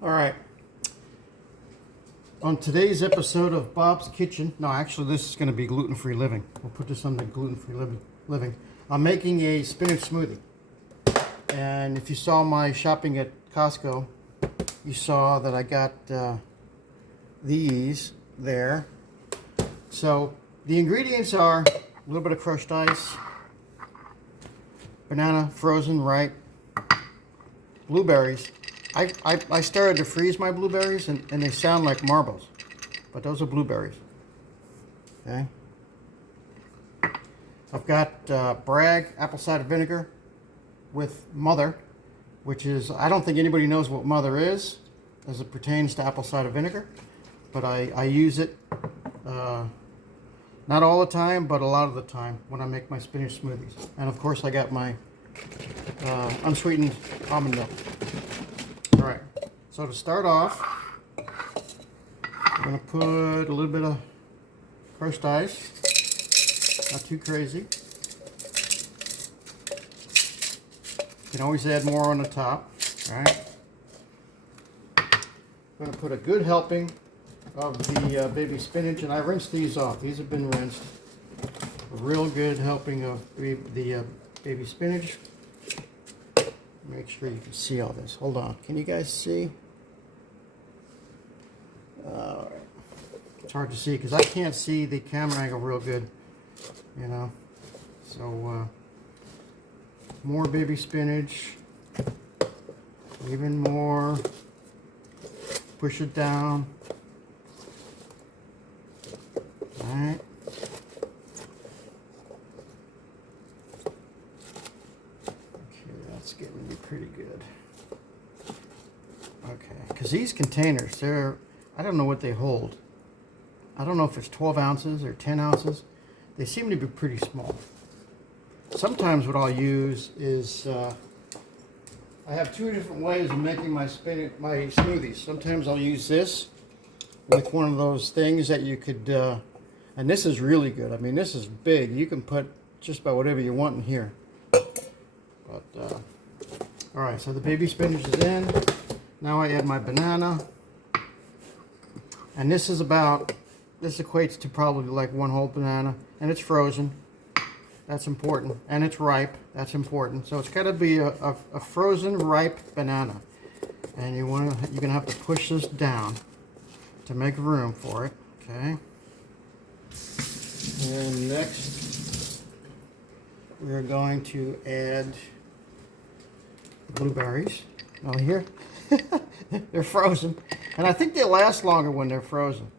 All right. On today's episode of Bob's Kitchen, no, actually, this is going to be gluten-free living. We'll put this on the gluten-free living. I'm making a spinach smoothie. And if you saw my shopping at Costco, you saw that I got these there. So the ingredients are a little bit of crushed ice, banana frozen ripe, blueberries. I started to freeze my blueberries and they sound like marbles, but those are blueberries. Okay. I've got Bragg apple cider vinegar with Mother, which is, I don't think anybody knows what Mother is as it pertains to apple cider vinegar, but I use it not all the time, but a lot of the time when I make my spinach smoothies. And of course I got my unsweetened almond milk. All right, so to start off, I'm going to put a little bit of crushed ice, not too crazy. You can always add more on the top. All right, I'm going to put a good helping of the baby spinach, and I rinsed these off. These have been rinsed. A real good helping of the baby spinach. Make sure you can see all this. Hold on. Can you guys see? It's hard to see because I can't see the camera angle real good, you know. So more baby spinach. Even more. Push it down. All right. That's getting to be pretty good. Okay, because these containers, I don't know what they hold. I don't know if it's 12 ounces or 10 ounces. They seem to be pretty small. Sometimes what I'll use is, I have two different ways of making my smoothies. Sometimes I'll use this with one of those things that you could, and this is really good. I mean, this is big. You can put just about whatever you want in here. But, all right, so the baby spinach is in. Now I add my banana. And this equates to probably like one whole banana. And it's frozen. That's important. And it's ripe. That's important. So it's got to be a frozen, ripe banana. And you're going to have to push this down to make room for it. Okay. And next, we're going to add blueberries. Oh, here. They're frozen. And I think they last longer when they're frozen.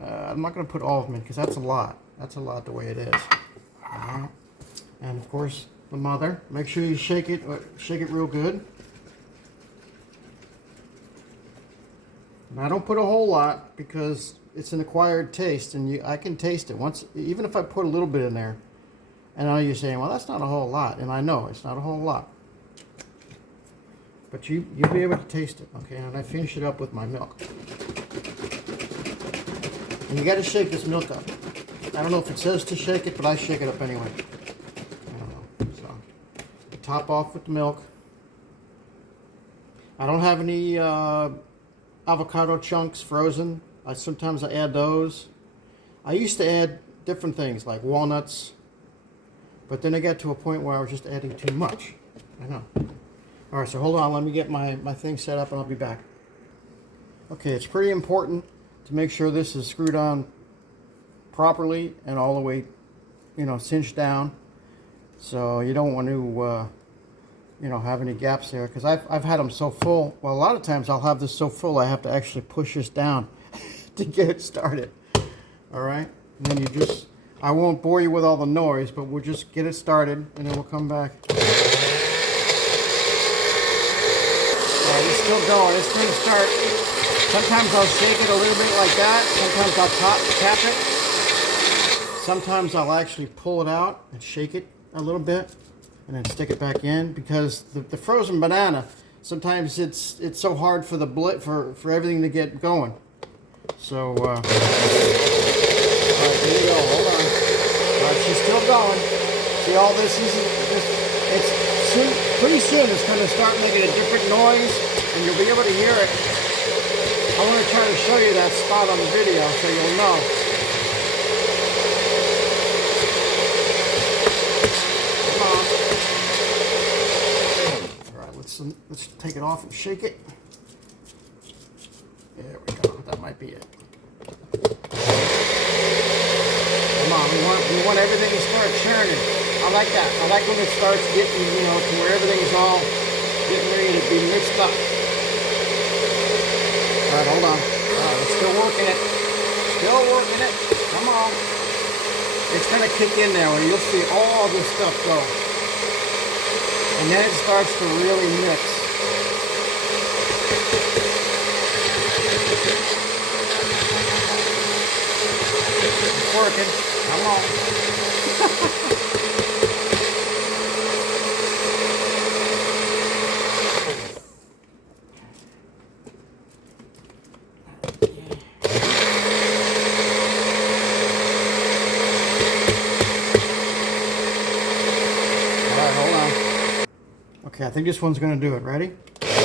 I'm not going to put all of them in because that's a lot. That's a lot the way it is. All right. And of course, the Mother. Make sure you shake it real good. And I don't put a whole lot because it's an acquired taste, and I can taste it once. Even if I put a little bit in there, and now you're saying, well, that's not a whole lot, and I know it's not a whole lot. But you'll be able to taste it, okay? And I finish it up with my milk. And you got to shake this milk up. I don't know if it says to shake it, but I shake it up anyway. I don't know. So, top off with the milk. I don't have any avocado chunks frozen. Sometimes I add those. I used to add different things like walnuts, but then I got to a point where I was just adding too much. I know. All right, so hold on. Let me get my thing set up and I'll be back. Okay, it's pretty important to make sure this is screwed on properly and all the way, cinched down. So you don't want to, have any gaps there, because I've had them so full. Well, a lot of times I'll have this so full I have to actually push this down to get it started. All right, and then I won't bore you with all the noise, but we'll just get it started and then we'll come back. It's still going. It's going to start. Sometimes I'll shake it a little bit like that. Sometimes I'll tap it. Sometimes I'll actually pull it out and shake it a little bit and then stick it back in, because the frozen banana, sometimes it's so hard for for everything to get going. So all right, there you go. Hold on. All right, she's still going. See, all this pretty soon it's going to start making a different noise. and you'll be able to hear it. I want to try to show you that spot on the video so you'll know. Come on. All right, let's take it off and shake it. There we go. That might be it. Come on, we want everything to start churning. I like that. I like when it starts getting, you know, to where everything's all getting ready to be mixed up. All right, hold on. All right, we're still working it. Still working it. Come on. It's going to kick in there where you'll see all this stuff go. And then it starts to really mix. It's working. Come on. Okay, I think this one's going to do it. Ready? There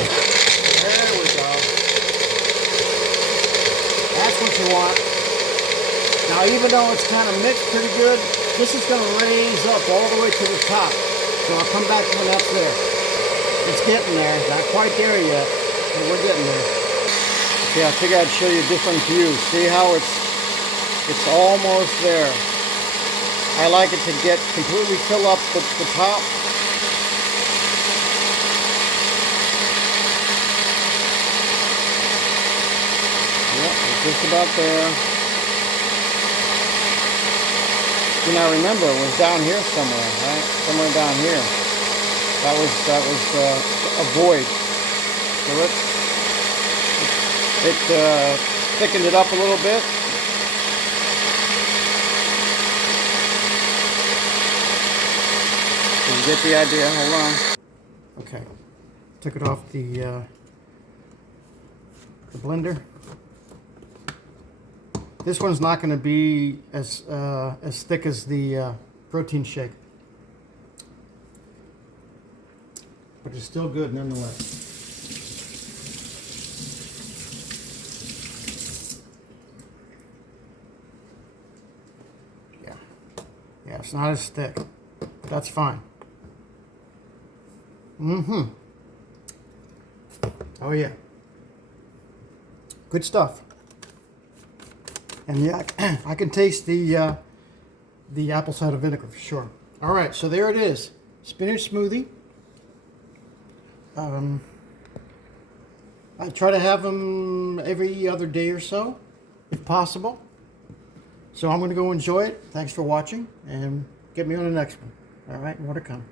we go. That's what you want. Now, even though it's kind of mixed pretty good, this is going to raise up all the way to the top. So I'll come back when that's there. It's getting there. Not quite there yet, but we're getting there. Okay, I figured I'd show you different views. See how it's almost there. I like it to get completely fill up the top. Just about there. You know, remember it was down here somewhere, right? Somewhere down here. That was a void. So it thickened it up a little bit. You get the idea. Hold on. Okay, took it off the blender. This one's not going to be as thick as the protein shake, but it's still good nonetheless. Yeah, it's not as thick. That's fine. Oh yeah, good stuff. And yeah, I can taste the apple cider vinegar for sure. All right, so there it is, spinach smoothie. I try to have them every other day or so, if possible. So I'm going to go enjoy it. Thanks for watching, and get me on the next one. All right, more to come.